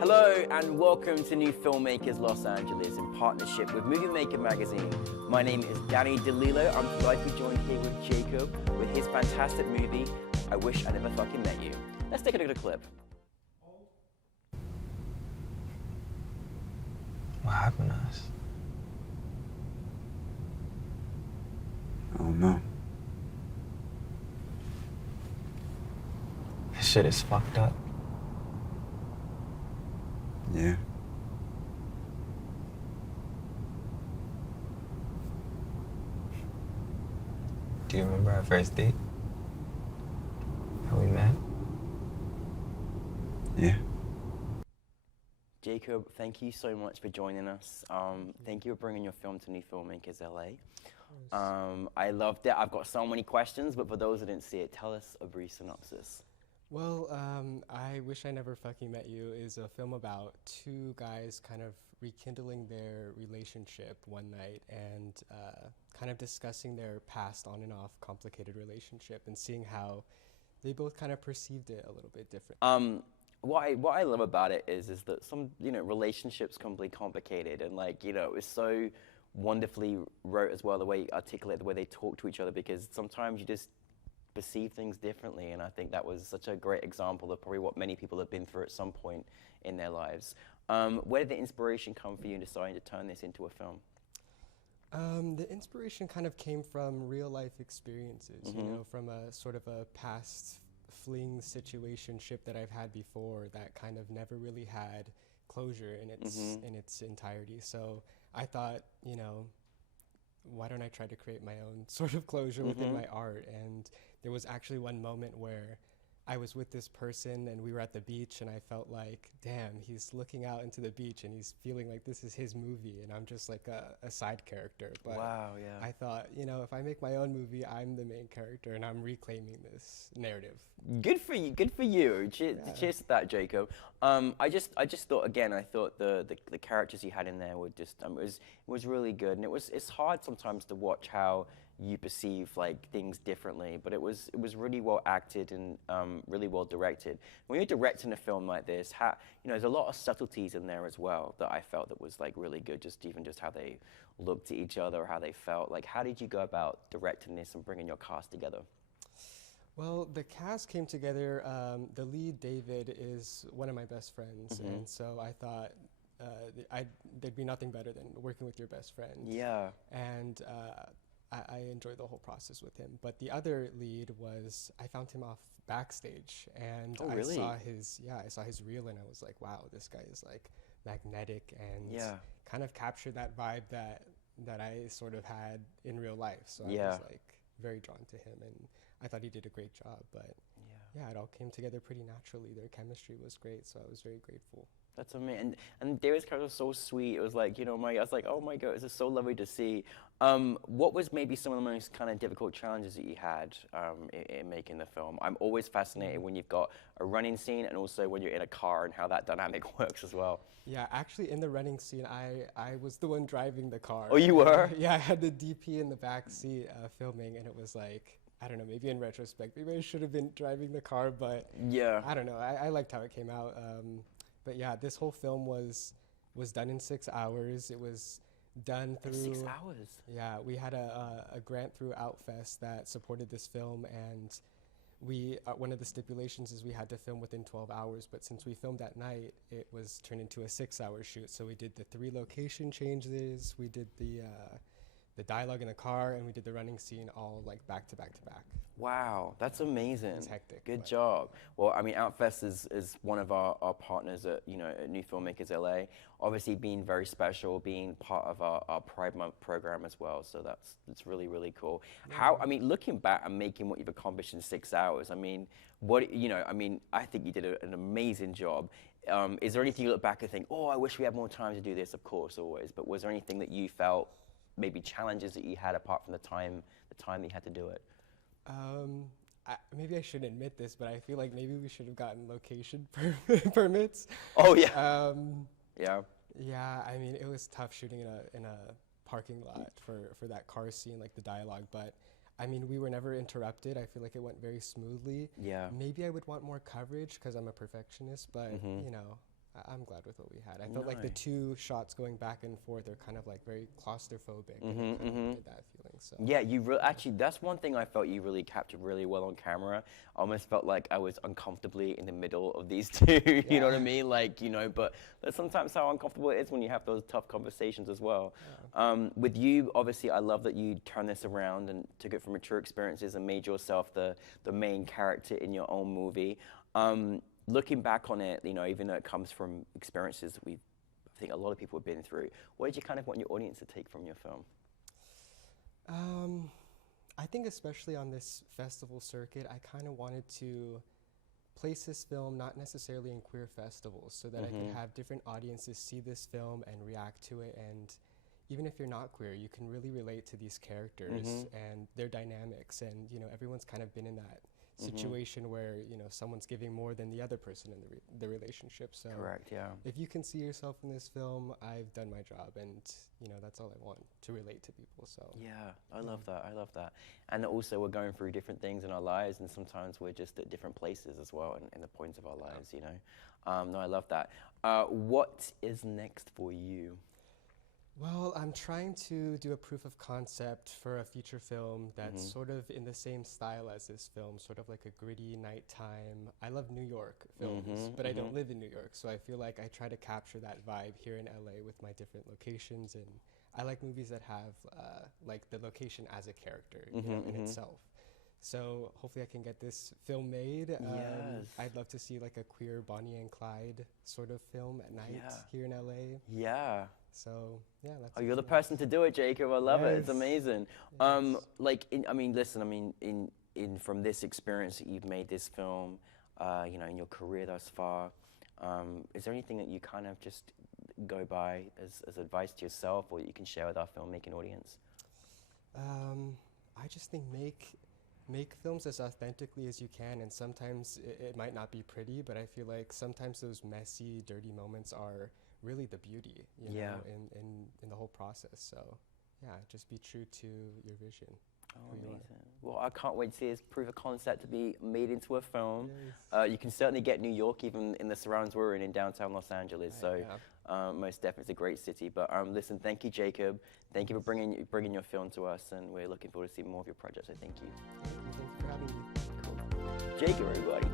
Hello and welcome to New Filmmakers Los Angeles in partnership with Movie Maker magazine. My name is Danny DeLillo. I'm delighted to be joined here with Jacob with his fantastic movie, I Wish I Never Fucking Met You. Let's take a look at a clip. What happened to us? I don't know. This shit is fucked up. Yeah. Do you remember our first date? How we met? Yeah. Jacob, thank you so much for joining us. Thank you for bringing your film to New Filmmakers LA. I loved it. I've got so many questions, but for those who didn't see it, tell us a brief synopsis. Well, I Wish I Never Fucking Met You is a film about two guys kind of rekindling their relationship one night and kind of discussing their past on and off complicated relationship and seeing how they both kind of perceived it a little bit different. What I love about it is that some relationships can be complicated, and it was so wonderfully wrote as well, the way you articulate, the way they talk to each other, because sometimes you just perceive things differently, and I think that was such a great example of probably what many people have been through at some point in their lives. Where did the inspiration come for you in deciding to turn this into a film? The inspiration kind of came from real life experiences, you know, from a sort of a past fling situationship that I've had before that kind of never really had closure in its entirety. So I thought, why don't I try to create my own sort of closure within my art? And there was actually one moment where I was with this person and we were at the beach and I felt like, damn, he's looking out into the beach and he's feeling like this is his movie and I'm just like a side character. But wow, yeah. I thought, if I make my own movie, I'm the main character and I'm reclaiming this narrative. Good for you. Good for you. Cheers to that, Jacob. I just thought again. I thought the characters you had in there were just it was really good, and it's hard sometimes to watch how you perceive things differently, but it was really well acted and really well directed. When you're directing a film like this, there's a lot of subtleties in there as well that I felt that was really good. Just how they looked at each other, or how they felt. How did you go about directing this and bringing your cast together? Well, the cast came together. The lead, David, is one of my best friends, and so I thought there'd be nothing better than working with your best friend. Yeah. And I enjoyed the whole process with him. But the other lead was, I found him off backstage, and I saw his reel, and I was like, wow, this guy is magnetic and kind of captured that vibe that I sort of had in real life. So I was very drawn to him, and I thought he did a great job. But it all came together pretty naturally. Their chemistry was great, so I was very grateful. That's amazing. And David's character was so sweet. It was I was like, oh my God, this is so lovely to see. What was maybe some of the most kind of difficult challenges that you had in making the film? I'm always fascinated when you've got a running scene and also when you're in a car and how that dynamic works as well. Yeah, actually in the running scene, I was the one driving the car. Oh, you were? Yeah, I had the DP in the back seat filming, and it was I don't know, maybe in retrospect, maybe I should have been driving the car, but yeah, I don't know. I liked how it came out. But yeah, this whole film was done in 6 hours. It was done through 6 hours. Yeah, we had a grant through Outfest that supported this film, and one of the stipulations is we had to film within 12 hours. But since we filmed at night, it was turned into a 6-hour shoot. So we did the 3 location changes. We did the dialogue in the car, and we did the running scene all back to back to back. Wow, that's amazing. It's hectic. Good job. Well, I mean, Outfest is one of our partners at at New Filmmakers LA. Obviously, being very special, being part of our Pride Month program as well. So that's really, really cool. Yeah. Looking back and making what you've accomplished in 6 hours. I mean, I think you did an amazing job. Is there anything you look back and think, oh, I wish we had more time to do this? Of course, always. But was there anything that you felt, maybe challenges that you had apart from the time that you had to do it? Maybe I shouldn't admit this, but I feel like maybe we should have gotten location permits. Oh yeah. Yeah. Yeah, I mean, it was tough shooting in a parking lot for that car scene, the dialogue, but I mean, we were never interrupted. I feel like it went very smoothly. Yeah. Maybe I would want more coverage because I'm a perfectionist, but I'm glad with what we had. I felt like the two shots going back and forth are kind of like very claustrophobic, and I kind of wanted that feeling. So yeah, actually, that's one thing I felt you really captured really well on camera. I almost felt like I was uncomfortably in the middle of these two. You know what I mean? Like, you know, but that's sometimes how uncomfortable it is when you have those tough conversations as well. With you, obviously, I love that you turned this around and took it from mature experiences and made yourself the main character in your own movie. Looking back on it, you know, even though it comes from experiences that I think a lot of people have been through, what did you kind of want your audience to take from your film? I think especially on this festival circuit, I kind of wanted to place this film not necessarily in queer festivals so that I could have different audiences see this film and react to it. And even if you're not queer, you can really relate to these characters and their dynamics. And, you know, everyone's kind of been in that situation where, you know, someone's giving more than the other person in the relationship. So correct, yeah. If you can see yourself in this film, I've done my job, and you know, that's all I want, to relate to people. So yeah, I love that. I love that. And also we're going through different things in our lives, and sometimes we're just at different places as well in the points of our lives, you know. No, I love that. What is next for you? Well, I'm trying to do a proof of concept for a feature film that's sort of in the same style as this film, sort of like a gritty nighttime. I love New York films, but I don't live in New York, so I feel like I try to capture that vibe here in LA with my different locations, and I like movies that have like the location as a character, you know, in itself. So hopefully I can get this film made. Yes. I'd love to see like a queer Bonnie and Clyde sort of film at night here in LA. Yeah. So yeah, that's. Oh, you're the person to do it, Jacob. I love it. It's Yes. amazing. Yes. Like, I mean, listen. I mean, in from this experience that you've made this film, you know, in your career thus far, is there anything that you kind of just go by as advice to yourself, or that you can share with our filmmaking audience? I just think make films as authentically as you can, and sometimes it might not be pretty, but I feel like sometimes those messy, dirty moments are really the beauty, you know, in the whole process. So yeah, just be true to your vision. Oh, amazing. Well, I can't wait to see this proof of concept to be made into a film. Yes. You can certainly get New York even in the surrounds we're in downtown Los Angeles. So most definitely it's a great city. But listen, thank you, Jacob. Thank you for bringing your film to us, and we're looking forward to seeing more of your projects. So thank you. Thank you for having me. Cool. Jacob, everybody.